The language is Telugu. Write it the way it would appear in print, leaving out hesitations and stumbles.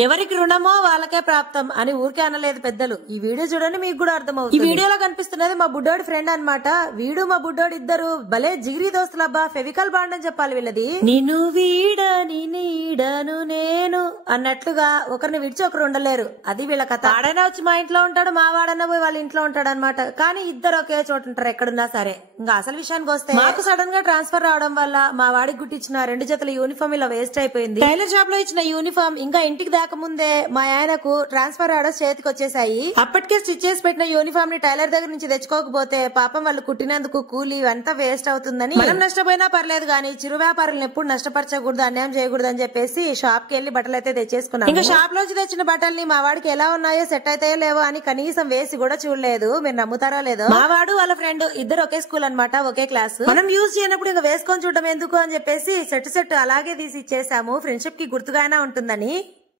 ఎవరికి రుణమో వాళ్ళకే ప్రాప్తం అని ఊరికే అనలేదు పెద్దలు. ఈ వీడియో చూడండి మీకు కూడా అర్థమవుతుంది. ఈ వీడియోలో కనిపిస్తున్నది మా బుడ్డోడి ఫ్రెండ్ అన్నమాట. వీడు మా బుడ్డోడు ఇద్దరు భలే జిగిరి దోస్తులబ్బా. ఫెవికల్ బాండ్ అని చెప్పాలి వీళ్ళది. నిన్ను వీడని నీడను నేను అన్నట్లుగా ఒకరిని విడిచి ఒకరు ఉండలేరు. అది వీళ్ళ కథ. వాడైనా వచ్చి మా ఇంట్లో ఉంటాడు, మా వాడైనా పోయి వాళ్ళ ఇంట్లో ఉంటాడు అనమాట. కానీ ఇద్దరు ఒకే చోటు ఉంటారు ఎక్కడున్నా సరే. ఇంకా అసలు విషయానికి వస్తే మాకు సడన్ గా ట్రాన్స్ఫర్ రావడం వల్ల మా వాడికి గుట్టించిన 2 జతల యూనిఫామ్ ఇలా వేస్ట్ అయిపోయింది. టైలర్ షాప్ లో ఇచ్చిన యూనిఫామ్ ఇంకా ఇంటికి ముందే మా ఆయనకు ట్రాన్స్ఫర్ ఆర్డర్స్ చేతికి వచ్చేసాయి. అప్పటికే స్టిచ్ చేసి పెట్టిన యూనిఫామ్ ని టైలర్ దగ్గర నుంచి తెచ్చుకోకపోతే పాపం వాళ్ళు కుట్టినందుకు కూలీ అంతా వేస్ట్ అవుతుందని మనం నష్టపోయినా పర్లేదు కానీ చిరు వ్యాపారులను ఎప్పుడు నష్టపరచకూడదు, అన్యాయం చేయకూడదు అని చెప్పేసి షాప్ కి వెళ్లి బట్టలు అయితే తెచ్చేసుకున్నాం. ఇంకా షాప్ లోంచి తెచ్చిన బట్టల్ని మా వాడికి ఎలా ఉన్నాయో సెట్ అవుతాయో లేవో అని కనీసం వేసి కూడా చూడలేదు. మీరు నమ్ముతారో లేదో, మా వాడు వాళ్ళ ఫ్రెండ్ ఇద్దరు ఒకే స్కూల్ అనమాట, ఒకే క్లాస్. మనం యూజ్ చేయనప్పుడు ఇంకా వేసుకొని చూడడం ఎందుకు అని చెప్పేసి సెట్ అలాగే తీసి ఇచ్చేసాము. ఫ్రెండ్షిప్ కి గుర్తుగా ఉంటుందని.